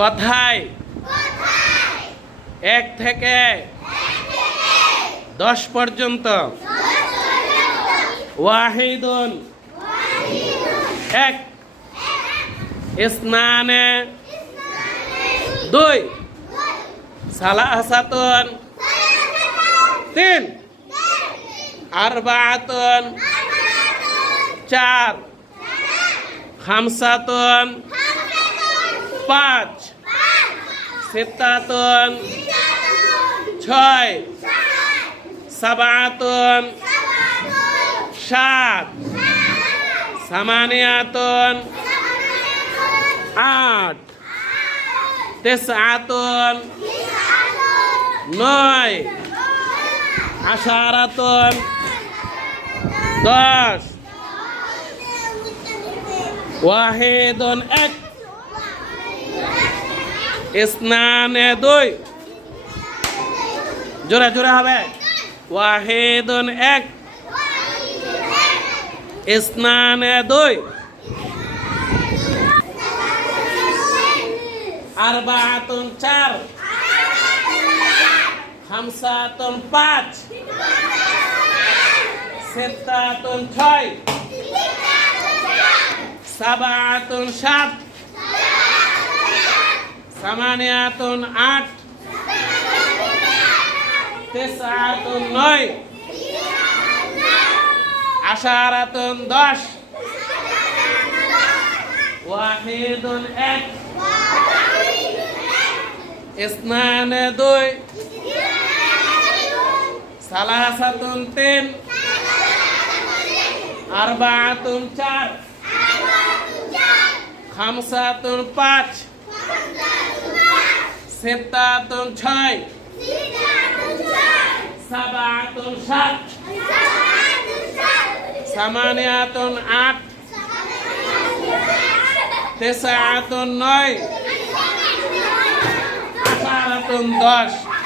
কথায় 1 থেকে 10 পর্যন্ত ওয়াহিদুন 1 ইসনানে 2 সালাসাতুন 3 আরবাআতুন 4 খামসাতুন 5 সিত্তাতুন 6 সাবাতুন 7 সামানিয়াতুন 8 তিসআতুন 9 আশারাতুন 10 ওয়াহিদুন 1 ইসনানে 2 জোরে জোরে হবে ওয়াহিদুন 1 ইসনানে 2 আরবাআতুন 4 খামসাতুন 5 সিত্তাতুন 6 সাবাতুন 7 সামানিয়াতুন 8 তিসআতুন 9 আশারাতুন 10 ওয়াহিদুন 1 ইসনানে 2 সালাসাতুন 3 আরবাআতুন 4 খামসাতুন 5 সিত্তাতুন 6 সাবাতুন 7 সামানিয়াতুন 8 তিসআতুন 9 আশারাতুন 10